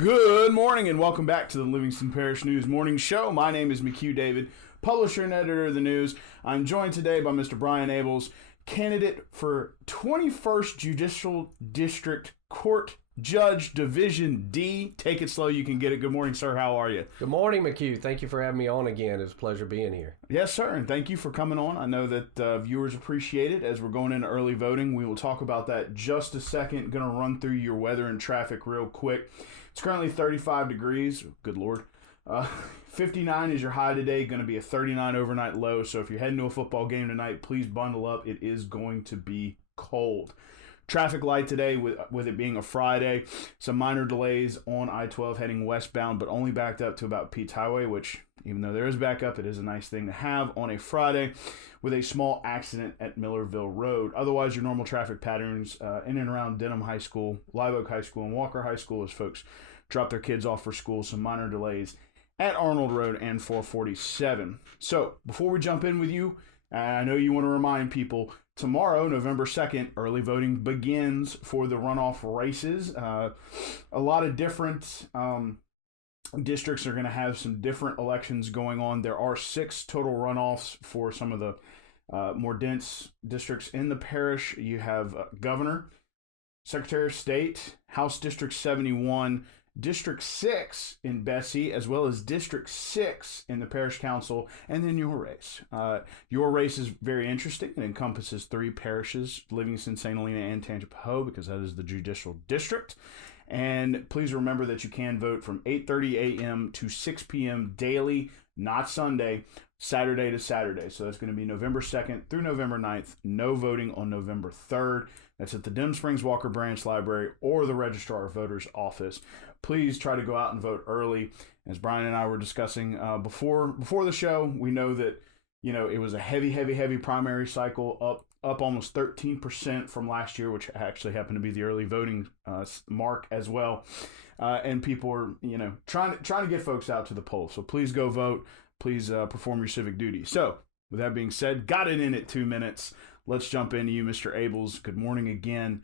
Good morning and welcome back to the Livingston Parish News Morning Show. My name is McHugh David, publisher and editor of the news. I'm joined today by Mr. Brian Abels, candidate for 21st Judicial District Court Judge Division D. Take it slow, you can get it. Good morning, sir. How are you? Good morning, McHugh. Thank you for having me on again. It's a pleasure being here. Yes, sir, and thank you for coming on. I know that viewers appreciate it as we're going into early voting. We will talk about that just a second. Going to run through your weather and traffic real quick. It's currently 35 degrees. Good Lord. 59 is your high today. Going to be a 39 overnight low. So if you're heading to a football game tonight, please bundle up. It is going to be cold. Traffic light today with it being a Friday. Some minor delays on I-12 heading westbound, but only backed up to about Pete's Highway, which even though there is backup, it is a nice thing to have on a Friday with a small accident at Millerville Road. Otherwise, your normal traffic patterns in and around Denham High School, Live Oak High School, and Walker High School as folks drop their kids off for school. Some minor delays at Arnold Road and 447. So before we jump in with you, I know you want to remind people, tomorrow, November 2nd, early voting begins for the runoff races. A lot of different districts are going to have some different elections going on. There are 6 total runoffs for some of the more dense districts in the parish. You have Governor, Secretary of State, House District 71, District 6 in Bessie, as well as District 6 in the Parish Council, and then your race. Your race is very interesting. It encompasses 3 parishes, Livingston, St. Helena, and Tangipahoa, because that is the judicial district. And please remember that you can vote from 8:30 a.m. to 6 p.m. daily, not Sunday, Saturday to Saturday. So that's going to be November 2nd through November 9th. No voting on November 3rd. That's at the Denham Springs Walker Branch Library or the Registrar of Voters office. Please try to go out and vote early. As Brian and I were discussing before the show, we know that it was a heavy primary cycle, up almost 13% from last year, which actually happened to be the early voting mark as well. And people are trying to get folks out to the polls. So please go vote. Please perform your civic duty. So with that being said, got it in at 2 minutes. Let's jump into you, Mr. Abels. Good morning again.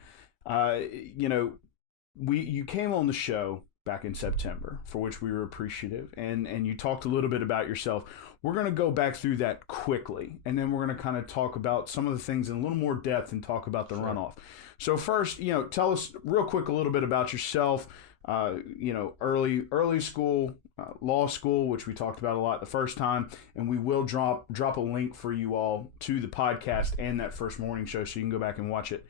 You came on the show back in September, for which we were appreciative, and you talked a little bit about yourself. We're going to go back through that quickly, and then we're going to kind of talk about some of the things in a little more depth and talk about the runoff. So first, tell us real quick a little bit about yourself. Early school, law school, which we talked about a lot the first time, and we will drop a link for you all to the podcast and that first morning show so you can go back and watch it.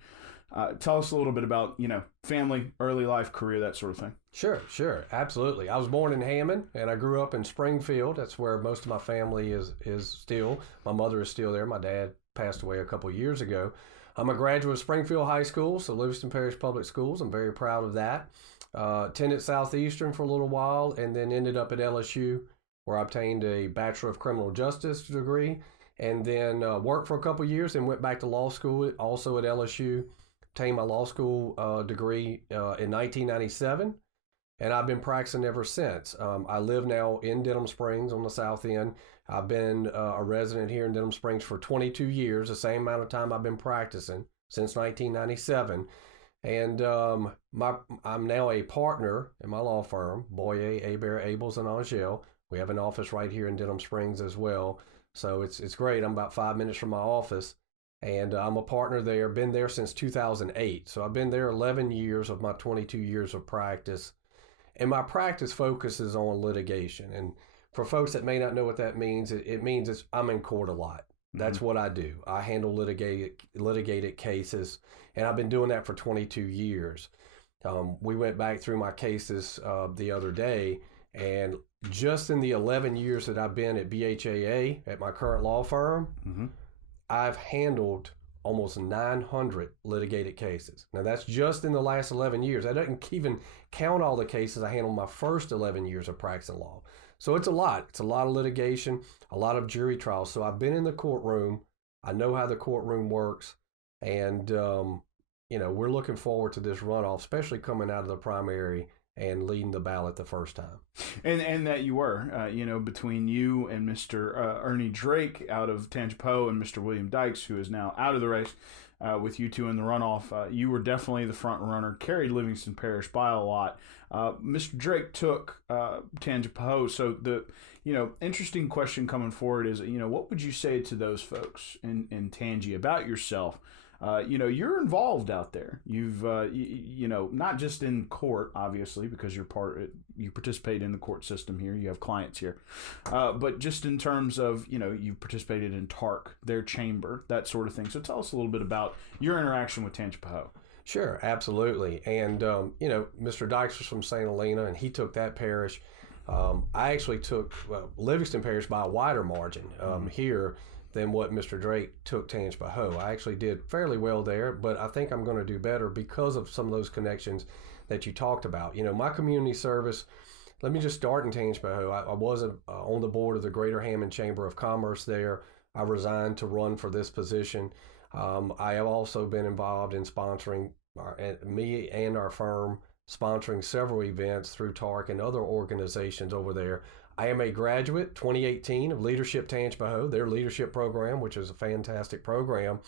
Tell us a little bit about, family, early life, career, that sort of thing. Sure. Absolutely. I was born in Hammond, and I grew up in Springfield. That's where most of my family is still. My mother is still there. My dad passed away a couple of years ago. I'm a graduate of Springfield High School, so Livingston Parish Public Schools. I'm very proud of that. Attended Southeastern for a little while, and then ended up at LSU, where I obtained a Bachelor of Criminal Justice degree, and then worked for a couple of years and went back to law school, also at LSU. Obtained my law school degree in 1997, and I've been practicing ever since. I live now in Denham Springs on the south end. I've been a resident here in Denham Springs for 22 years, the same amount of time I've been practicing since 1997. And I'm now a partner in my law firm, Boyer, Aber, Abels, and Angel. We have an office right here in Denham Springs as well. So it's great. I'm about 5 minutes from my office. And I'm a partner there, been there since 2008. So I've been there 11 years of my 22 years of practice. And my practice focuses on litigation. And for folks that may not know what that means, it means I'm in court a lot. That's what I do. I handle litigated cases, and I've been doing that for 22 years. We went back through my cases the other day, and just in the 11 years that I've been at BHAA, at my current law firm, I've handled almost 900 litigated cases. Now, that's just in the last 11 years. I don't even count all the cases I handled my first 11 years of practicing law. So it's a lot. It's a lot of litigation, a lot of jury trials. So I've been in the courtroom. I know how the courtroom works. And, we're looking forward to this runoff, especially coming out of the primary and leading the ballot the first time. And that you were, between you and Mr. Ernie Drake out of Tangipahoa and Mr. William Dykes, who is now out of the race, with you two in the runoff. You were definitely the front runner, carried Livingston Parish by a lot. Mr. Drake took Tangipahoa. So the interesting question coming forward is, what would you say to those folks in Tangi about yourself? You're involved out there. You've, not just in court, obviously, because you participate in the court system here. You have clients here. But just in terms of, you've participated in TARC, their chamber, that sort of thing. So tell us a little bit about your interaction with Tangipahoa. Sure, absolutely. And, Mr. Dykes was from St. Helena, and he took that parish. I actually took Livingston Parish by a wider margin here than what Mr. Drake took Tangipahoa. I actually did fairly well there, but I think I'm going to do better because of some of those connections that you talked about. My community service, let me just start in Tangipahoa. I was on the board of the Greater Hammond Chamber of Commerce there. I resigned to run for this position. I have also been involved in sponsoring, me and our firm, sponsoring several events through TARC and other organizations over there. I am a graduate, 2018, of Leadership Tangipahoa, their leadership program, which is a fantastic program.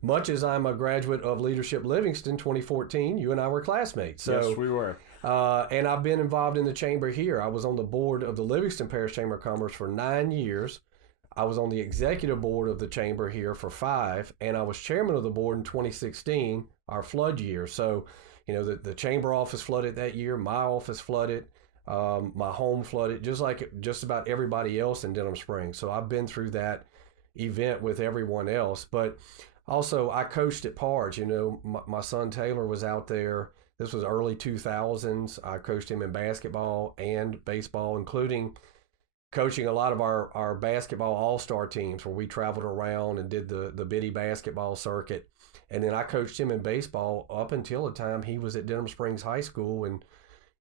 Much as I'm a graduate of Leadership Livingston, 2014, you and I were classmates. So, yes, we were. And I've been involved in the chamber here. I was on the board of the Livingston Parish Chamber of Commerce for 9 years. I was on the executive board of the chamber here for 5, and I was chairman of the board in 2016, our flood year. So, the chamber office flooded that year, my office flooded. My home flooded, just like just about everybody else in Denham Springs. So I've been through that event with everyone else. But also, I coached at Parge. My son Taylor was out there. This was early 2000s. I coached him in basketball and baseball, including coaching a lot of our basketball all-star teams where we traveled around and did the Biddy basketball circuit. And then I coached him in baseball up until the time he was at Denham Springs High School. And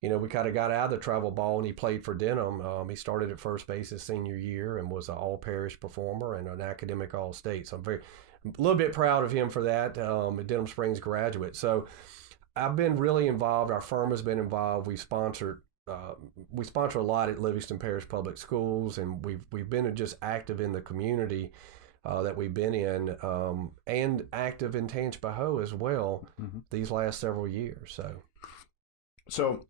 we kind of got out of the travel ball, and he played for Denham. He started at first base his senior year and was an all-parish performer and an academic all-state. So I'm a little bit proud of him for that, a Denham Springs graduate. So I've been really involved. Our firm has been involved. We sponsor a lot at Livingston Parish Public Schools, and we've been just active in the community that we've been in, and active in Tangipahoa as well these last several years. So,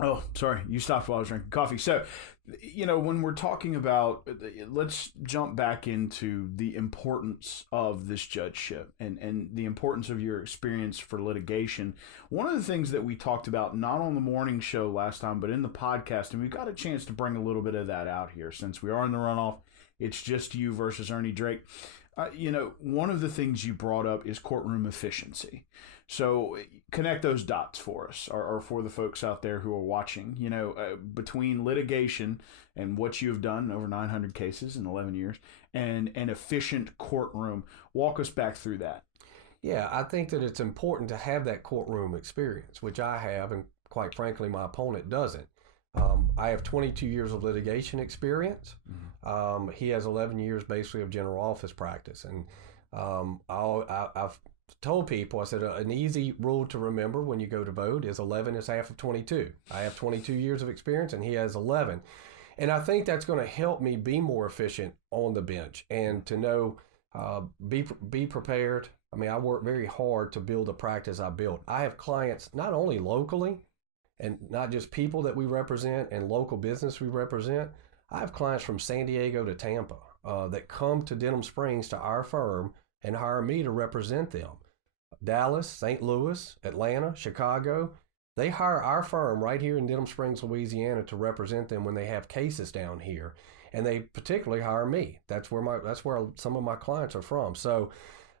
oh, sorry, you stopped while I was drinking coffee. So, when we're talking about, let's jump back into the importance of this judgeship and the importance of your experience for litigation. One of the things that we talked about, not on the morning show last time, but in the podcast, and we've got a chance to bring a little bit of that out here since we are in the runoff. It's just you versus Ernie Drake. One of the things you brought up is courtroom efficiency. So connect those dots for us, or for the folks out there who are watching, between litigation and what you have done, over 900 cases in 11 years, and an efficient courtroom. Walk us back through that. Yeah, I think that it's important to have that courtroom experience, which I have, and quite frankly, my opponent doesn't. I have 22 years of litigation experience. He has 11 years basically of general office practice. And I've told people, I said, an easy rule to remember when you go to vote is 11 is half of 22. I have 22 years of experience and he has 11. And I think that's going to help me be more efficient on the bench and to know, be prepared. I mean, I work very hard to build the practice I built. I have clients not only locally, and not just people that we represent and local business we represent. I have clients from San Diego to Tampa that come to Denham Springs to our firm and hire me to represent them. Dallas, St. Louis, Atlanta, Chicago, they hire our firm right here in Denham Springs, Louisiana to represent them when they have cases down here. And they particularly hire me. That's where some of my clients are from. So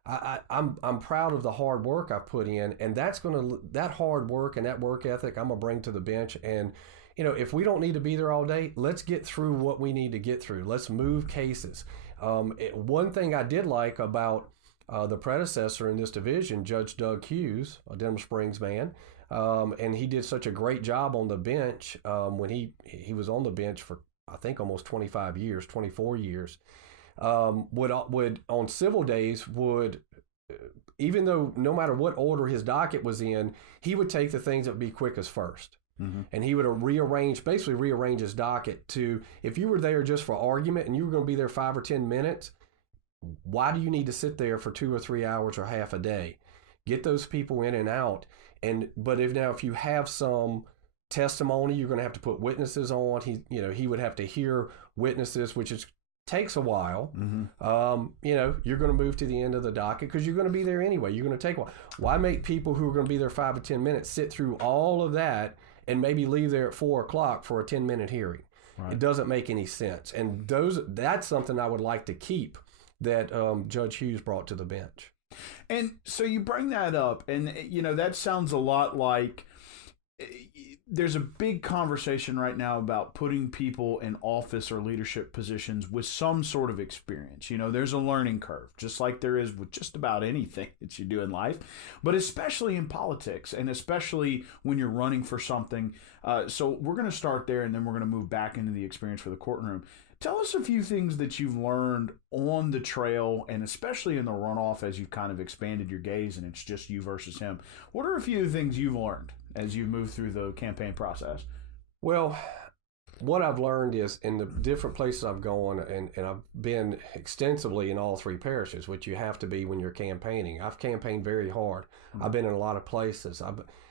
I'm proud of the hard work I've put in, and that hard work and that work ethic I'm gonna bring to the bench. And if we don't need to be there all day, let's get through what we need to get through. Let's move cases. One thing I did like about the predecessor in this division, Judge Doug Hughes, a Denham Springs man, and he did such a great job on the bench when he was on the bench for I think almost 24 years. Would on civil days even though no matter what order his docket was in, he would take the things that would be quickest first. And he would rearrange his docket to, if you were there just for argument and you were going to be there 5 or 10 minutes, Why do you need to sit there for 2 or 3 hours or half a day? Get those people in and out. But if you have some testimony, you're going to have to put witnesses on. He would have to hear witnesses, which takes a while. You're going to move to the end of the docket because you're going to be there anyway. You're going to take a while. Why make people who are going to be there 5 or 10 minutes sit through all of that and maybe leave there at 4 o'clock for a 10-minute hearing? Right. It doesn't make any sense. And that's something I would like to keep that Judge Hughes brought to the bench. And so you bring that up, and that sounds a lot like there's a big conversation right now about putting people in office or leadership positions with some sort of experience. There's a learning curve, just like there is with just about anything that you do in life, but especially in politics, and especially when you're running for something. So we're going to start there, and then we're going to move back into the experience for the courtroom. Tell us a few things that you've learned on the trail, and especially in the runoff as you've kind of expanded your gaze and it's just you versus him. What are a few of the things you've learned as you move through the campaign process? Well, what I've learned is in the different places I've gone, and I've been extensively in all 3 parishes, which you have to be when you're campaigning. I've campaigned very hard. I've been in a lot of places.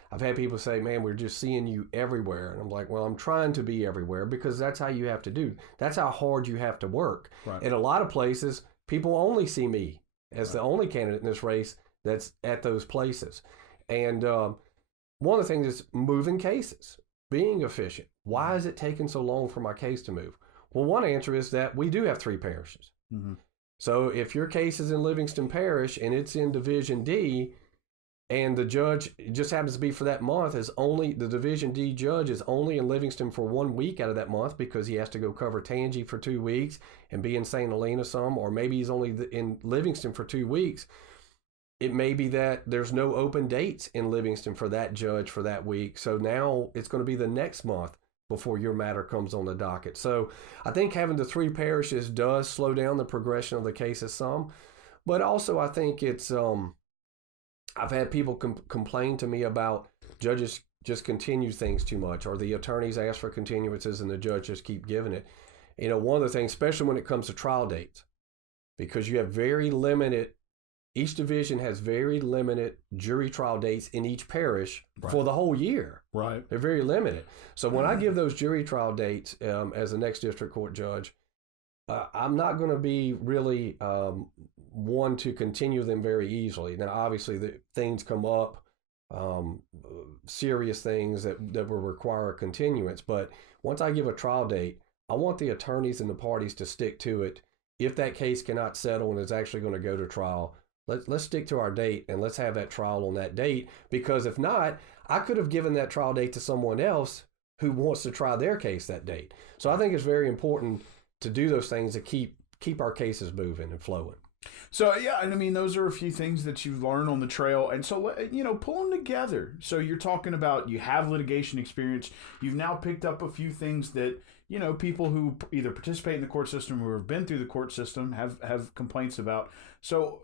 I've had people say, man, we're just seeing you everywhere. And I'm like, well, I'm trying to be everywhere because that's how you have to do. That's how hard you have to work. Right. In a lot of places, people only see me as the only candidate in this race that's at those places. And one of the things is moving cases, being efficient. Why is it taking so long for my case to move? Well, one answer is that we do have 3 parishes. So if your case is in Livingston Parish and it's in Division D, and the judge just happens to be for that month, the Division D judge is only in Livingston for 1 week out of that month because he has to go cover Tangi for 2 weeks and be in St. Helena some, or maybe he's only in Livingston for 2 weeks. It may be that there's no open dates in Livingston for that judge for that week. So now it's going to be the next month before your matter comes on the docket. So I think having the 3 parishes does slow down the progression of the cases some, but also I think it's, I've had people complain to me about judges just continue things too much, or the attorneys ask for continuances and the judge just keep giving it. One of the things, especially when it comes to trial dates, because you have each division has very limited jury trial dates in each parish for the whole year. Right. They're very limited. So when I give those jury trial dates as the next district court judge, I'm not going to be really one to continue them very easily. Now, obviously, the things come up, serious things that will require a continuance. But once I give a trial date, I want the attorneys and the parties to stick to it. If that case cannot settle and is actually going to go to trial, let's stick to our date and let's have that trial on that date. Because if not, I could have given that trial date to someone else who wants to try their case that date. So I think it's very important to do those things to keep our cases moving and flowing. So, yeah, and I mean, those are a few things that you've learned on the trail. And so, pull them together. So you're talking about you have litigation experience. You've now picked up a few things that, people who either participate in the court system or have been through the court system have complaints about. So,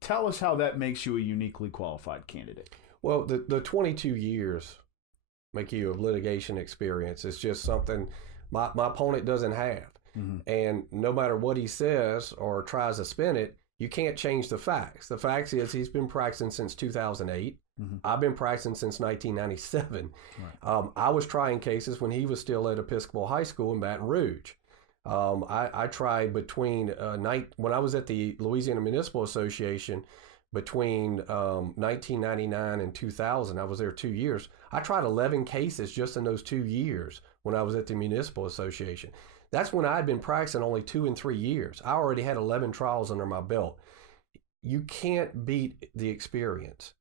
tell us how that makes you a uniquely qualified candidate. Well, the 22 years, McHugh, of litigation experience is just something my opponent doesn't have. And no matter what he says or tries to spin it, you can't change the facts. The facts is he's been practicing since 2008. I've been practicing since 1997. Right. I was trying cases when he was still at Episcopal High School in Baton Rouge. I tried between when I was at the Louisiana Municipal Association between 1999 and 2000. I was there 2 years. I tried 11 cases just in those 2 years when I was at the Municipal Association. That's when I'd been practicing only 2 and 3 years. I already had 11 trials under my belt. You can't beat the experience.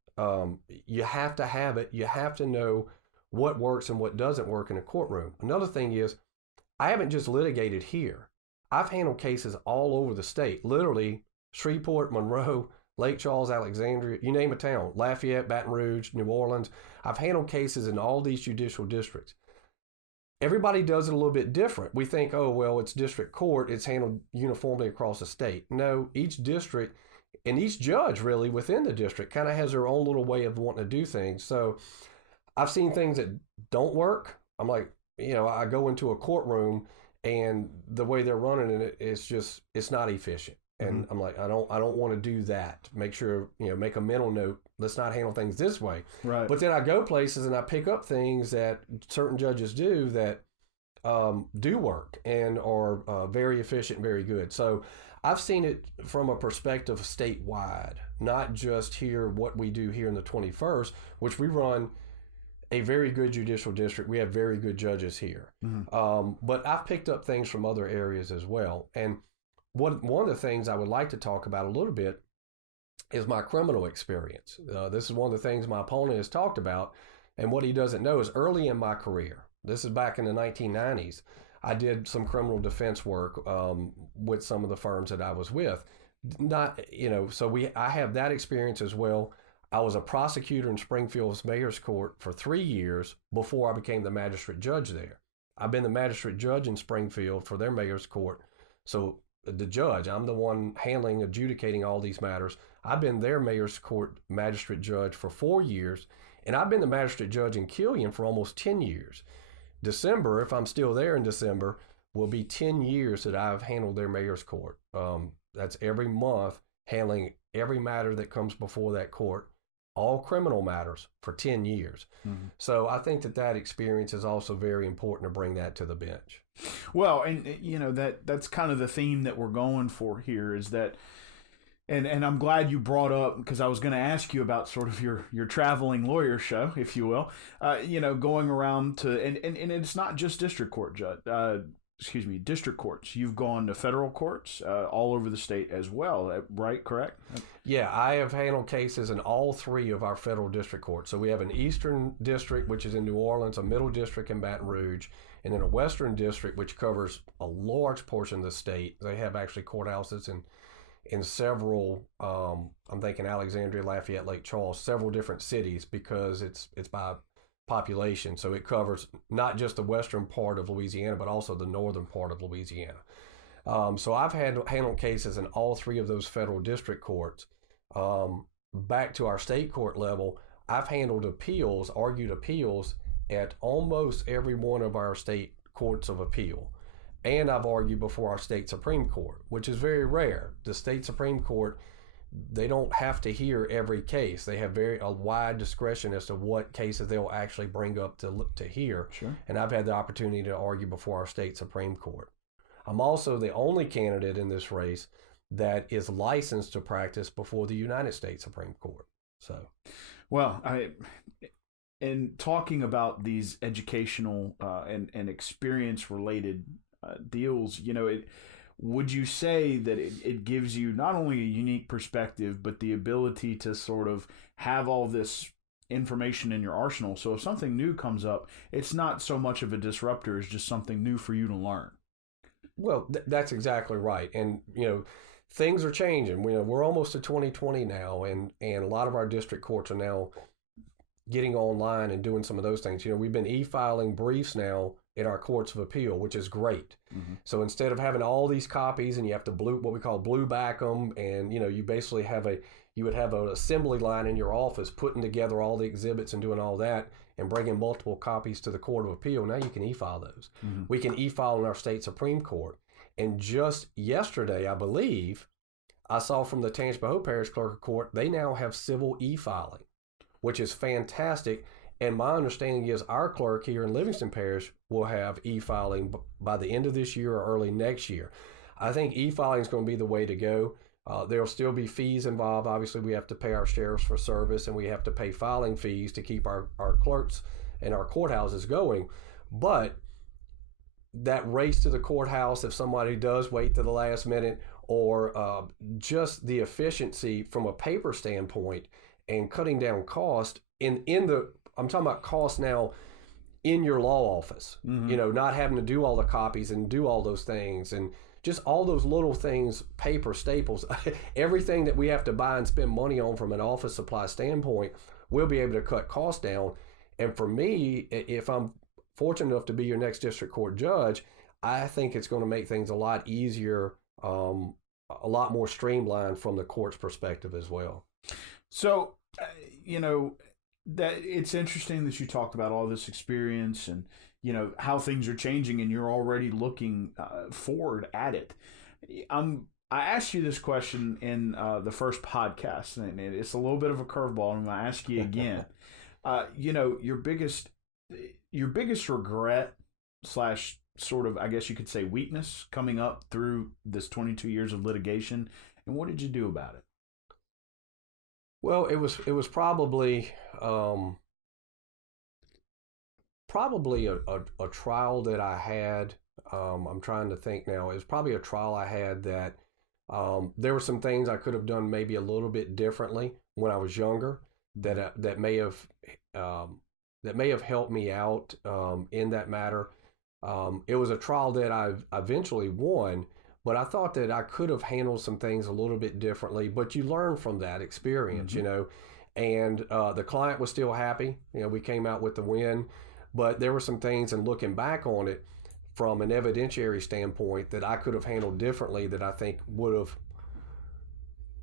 You have to have it. You have to know what works and what doesn't work in a courtroom. Another thing is, I haven't just litigated here. I've handled cases all over the state, literally Shreveport, Monroe, Lake Charles, Alexandria, you name a town, Lafayette, Baton Rouge, New Orleans. I've handled cases in all these judicial districts. Everybody does it a little bit different. We think, oh, well, it's district court. It's handled uniformly across the state. No, each district and each judge really within the district kind of has their own little way of wanting to do things. So I've seen things that don't work. I'm like, I go into a courtroom and the way they're running it is just, it's not efficient. And I'm like, I don't want to do that. Make sure, make a mental note. Let's not handle things this way. Right. But then I go places and I pick up things that certain judges do that do work and are very efficient, very good. So I've seen it from a perspective statewide, not just here, what we do here in the 21st, which we run a very good judicial district. We have very good judges here. But I've picked up things from other areas as well. And one of the things I would like to talk about a little bit is my criminal experience. This is one of the things my opponent has talked about. And what he doesn't know is early in my career, this is back in the 1990s, I did some criminal defense work with some of the firms that I was with. I have that experience as well. I was a prosecutor in Springfield's Mayor's Court for 3 years before I became the magistrate judge there. I've been the magistrate judge in Springfield for their Mayor's Court. So the judge, I'm the one adjudicating all these matters. I've been their Mayor's Court magistrate judge for 4 years, and I've been the magistrate judge in Killian for almost 10 years. December, if I'm still there in December, will be 10 years that I've handled their Mayor's Court. That's every month, handling every matter that comes before that court, all criminal matters, for 10 years. So I think that experience is also very important to bring that to the bench. Well, and that's kind of the theme that we're going for here is that, and I'm glad you brought up, because I was going to ask you about sort of your traveling lawyer show, if you will, going around to, and it's not just district courts. You've gone to federal courts all over the state as well, right? Correct? Yeah, I have handled cases in all 3 of our federal district courts. So we have an Eastern District, which is in New Orleans, a Middle District in Baton Rouge, and then a Western District, which covers a large portion of the state. They have actually courthouses in several, I'm thinking Alexandria, Lafayette, Lake Charles, several different cities, because it's by population. So it covers not just the western part of Louisiana, but also the northern part of Louisiana. So I've handled cases in all 3 of those federal district courts. Back to our state court level, I've handled argued appeals at almost every one of our state courts of appeal. And I've argued before our state Supreme Court, which is very rare. The state Supreme Court, they don't have to hear every case. They have a wide discretion as to what cases they'll actually bring up to hear. Sure. And I've had the opportunity to argue before our state Supreme Court. I'm also the only candidate in this race that is licensed to practice before the United States Supreme Court. So, well, in talking about these educational and experience related deals, would you say that it gives you not only a unique perspective, but the ability to sort of have all this information in your arsenal? So if something new comes up, it's not so much of a disruptor, it's just something new for you to learn. Well, that's exactly right. And, things are changing. We're almost to 2020 now, and a lot of our district courts are now getting online and doing some of those things. We've been e-filing briefs now in our courts of appeal, which is great. So instead of having all these copies and you have to what we call blue back them, and you basically you would have an assembly line in your office putting together all the exhibits and doing all that and bringing multiple copies to the Court of Appeal. Now you can e-file those. We can e-file in our state Supreme Court. And just yesterday, I believe, I saw from the Tangipahoa Parish Clerk of Court, they now have civil e-filing, which is fantastic. And my understanding is our clerk here in Livingston Parish will have e-filing by the end of this year or early next year. I think e-filing is going to be the way to go. There'll still be fees involved. Obviously, we have to pay our sheriffs for service, and we have to pay filing fees to keep our clerks and our courthouses going. But that race to the courthouse, if somebody does wait to the last minute, or just the efficiency from a paper standpoint and cutting down cost I'm talking about cost now in your law office, not having to do all the copies and do all those things, and just all those little things, paper staples, everything that we have to buy and spend money on from an office supply standpoint, we'll be able to cut costs down. And for me, if I'm fortunate enough to be your next district court judge, I think it's going to make things a lot easier, a lot more streamlined from the court's perspective as well. So, that it's interesting that you talked about all this experience and, how things are changing and you're already looking forward at it. I'm I asked you this question in the first podcast, and it's a little bit of a curveball. I'm going to ask you again. Your biggest regret slash sort of, I guess you could say, weakness coming up through this 22 years of litigation, and what did you do about it? Well, it was probably a trial that I had. I'm trying to think now. It was probably a trial I had that there were some things I could have done maybe a little bit differently when I was younger that may have helped me out in that matter. It was a trial that I eventually won, but I thought that I could have handled some things a little bit differently. But you learn from that experience, and the client was still happy. We came out with the win, but there were some things, and looking back on it from an evidentiary standpoint, that I could have handled differently that I think would have.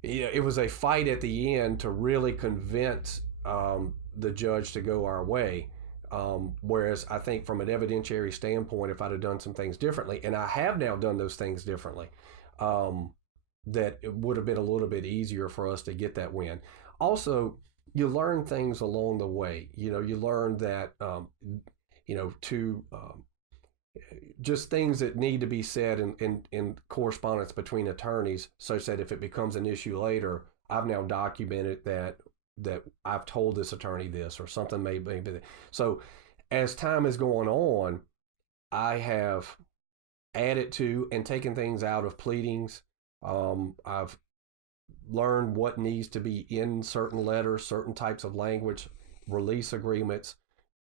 It was a fight at the end to really convince the judge to go our way. Whereas I think from an evidentiary standpoint, if I'd have done some things differently, and I have now done those things differently, that it would have been a little bit easier for us to get that win. Also, you learn things along the way. You learn that, just things that need to be said in correspondence between attorneys, such that if it becomes an issue later, I've now documented that I've told this attorney this, or something maybe. So as time is going on, I have added to and taken things out of pleadings. I've learned what needs to be in certain letters, certain types of language, release agreements,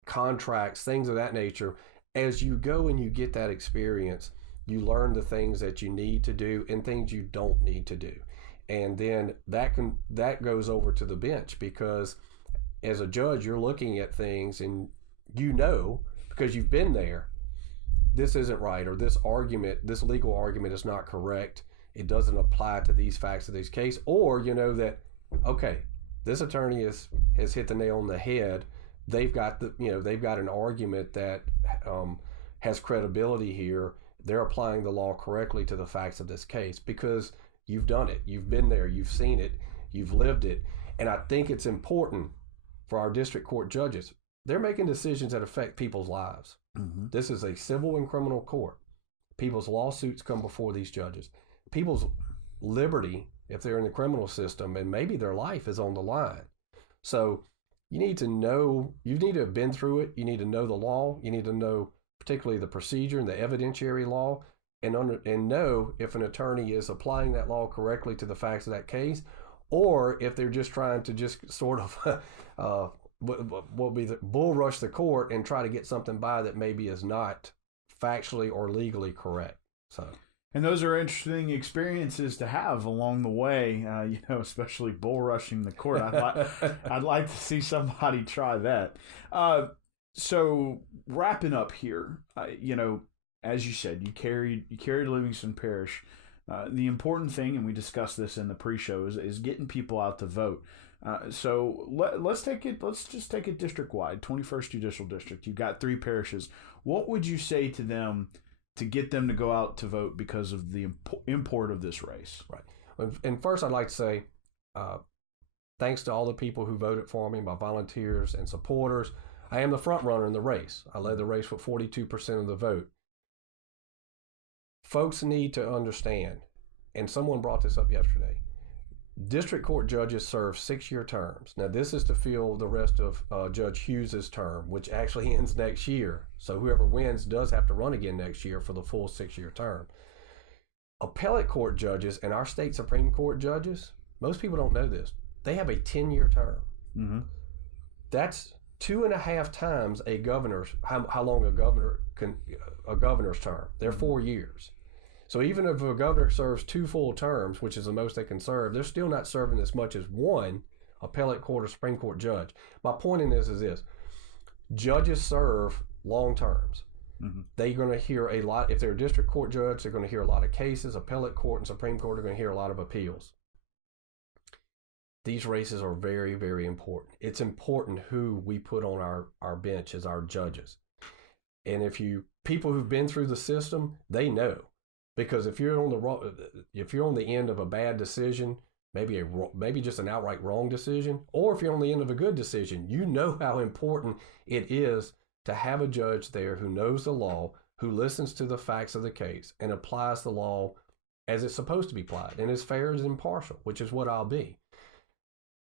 contracts, things of that nature. As you go and you get that experience, you learn the things that you need to do and things you don't need to do. And then that goes over to the bench, because as a judge, you're looking at things and because you've been there, this isn't right, or this legal argument is not correct. It doesn't apply to these facts of this case. Or that, okay, this attorney has hit the nail on the head. They've got an argument that has credibility here. They're applying the law correctly to the facts of this case, because you've done it. You've been there. You've seen it. You've lived it. And I think it's important for our district court judges. They're making decisions that affect people's lives. Mm-hmm. This is a civil and criminal court. People's lawsuits come before these judges. People's liberty, if they're in the criminal system, and maybe their life is on the line. So you need to have been through it. You need to know the law. You need to know particularly the procedure and the evidentiary law, and know if an attorney is applying that law correctly to the facts of that case, or if they're just trying to just sort of bull rush the court and try to get something by that maybe is not factually or legally correct. So. And those are interesting experiences to have along the way, especially bull rushing the court. I'd like to see somebody try that. So wrapping up here, as you said, you carried Livingston Parish. The important thing, and we discussed this in the pre-show, is getting people out to vote. So let's just take it district wide. 21st Judicial District. You've got 3 parishes. What would you say to them to get them to go out to vote because of the import of this race? Right. And first, I'd like to say thanks to all the people who voted for me, my volunteers and supporters. I am the front runner in the race. I led the race with 42% of the vote. Folks need to understand, and someone brought this up yesterday, district court judges serve 6-year terms. Now, this is to fill the rest of Judge Hughes's term, which actually ends next year. So whoever wins does have to run again next year for the full 6-year term. Appellate court judges and our state Supreme Court judges, most people don't know this, they have a 10-year term. Mm-hmm. That's 2.5 times a governor's, how long a governor's term. They're 4 years. So even if a governor serves 2 full terms, which is the most they can serve, they're still not serving as much as one appellate court or Supreme Court judge. My point in this is this: judges serve long terms. Mm-hmm. They're going to hear a lot. If they're a district court judge, they're going to hear a lot of cases. Appellate court and Supreme Court are going to hear a lot of appeals. These races are very, very important. It's important who we put on our bench as our judges. And people who've been through the system, they know. Because if you're on the end of a bad decision, maybe just an outright wrong decision, or if you're on the end of a good decision, you know how important it is to have a judge there who knows the law, who listens to the facts of the case and applies the law as it's supposed to be applied and is fair and impartial, which is what I'll be.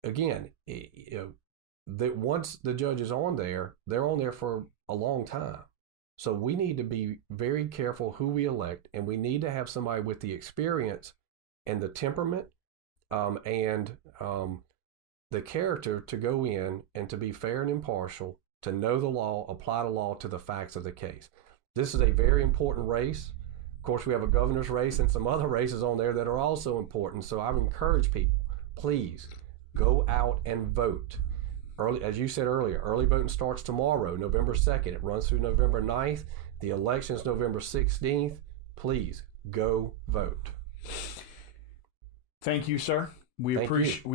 Again, that once the judge is on there, they're on there for a long time. So we need to be very careful who we elect, and we need to have somebody with the experience and the temperament and the character to go in and to be fair and impartial, to know the law, apply the law to the facts of the case. This is a very important race. Of course, we have a governor's race and some other races on there that are also important. So I would encourage people, please go out and vote. Early, as you said earlier, early voting starts tomorrow, November 2nd. It runs through November 9th. The election is November 16th. Please go vote. Thank you, sir. We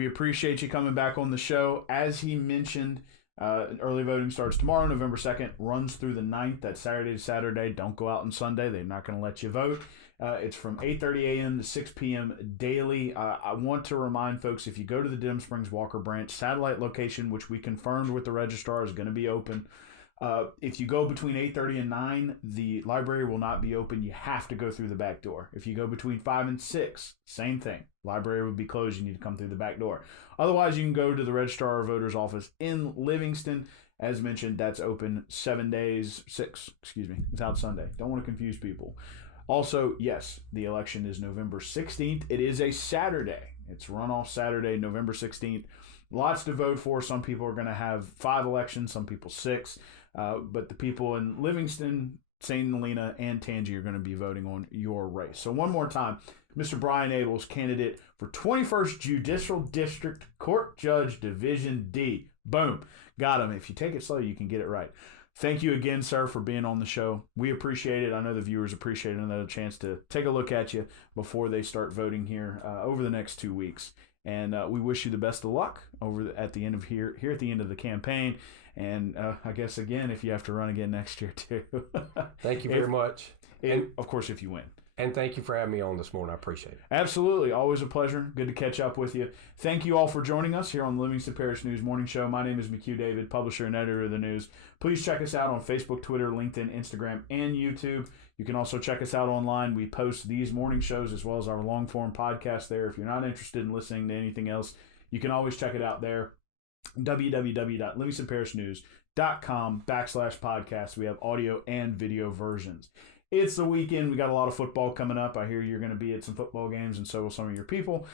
appreciate you coming back on the show. As he mentioned, early voting starts tomorrow, November 2nd, runs through the 9th. That's Saturday to Saturday. Don't go out on Sunday. They're not going to let you vote. It's from 8:30 a.m. to 6 p.m. daily. I want to remind folks, if you go to the Denham Springs Walker Branch satellite location, which we confirmed with the registrar is going to be open, if you go between 8:30 and 9, the library will not be open. You have to go through the back door. If you go between 5 and 6, same thing. Library would be closed. You need to come through the back door. Otherwise, you can go to the registrar or voter's office in Livingston. As mentioned, that's open 7 days, without Sunday. Don't want to confuse people. Also, yes, the election is November 16th. It is a Saturday. It's runoff Saturday, November 16th. Lots to vote for. Some people are going to have 5 elections, some people 6. But the people in Livingston, St. Helena, and Tangi are going to be voting on your race. So one more time, Mr. Brian Abels, candidate for 21st Judicial District Court Judge Division D. Boom. Got him. If you take it slow, you can get it right. Thank you again, sir, for being on the show. We appreciate it. I know the viewers appreciate another chance to take a look at you before they start voting here over the next 2 weeks. And we wish you the best of luck at the end of here at the end of the campaign. And I guess, again, if you have to run again next year, too. Thank you very much. And, of course, if you win. And thank you for having me on this morning. I appreciate it. Absolutely. Always a pleasure. Good to catch up with you. Thank you all for joining us here on the Livingston Parish News Morning Show. My name is McHugh David, publisher and editor of the news. Please check us out on Facebook, Twitter, LinkedIn, Instagram, and YouTube. You can also check us out online. We post these morning shows as well as our long-form podcast there. If you're not interested in listening to anything else, you can always check it out there. www.livingstonparishnews.com/podcast. We have audio and video versions. It's the weekend. We got a lot of football coming up. I hear you're going to be at some football games, and so will some of your people.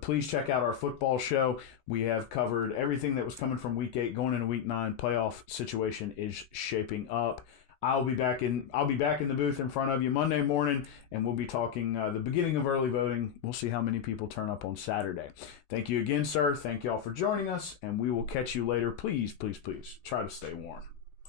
Please check out our football show. We have covered everything that was coming from Week 8 going into Week 9. Playoff situation is shaping up. I'll be back in the booth in front of you Monday morning, and we'll be talking the beginning of early voting. We'll see how many people turn up on Saturday. Thank you again, sir. Thank you all for joining us, and we will catch you later. Please, please, please try to stay warm.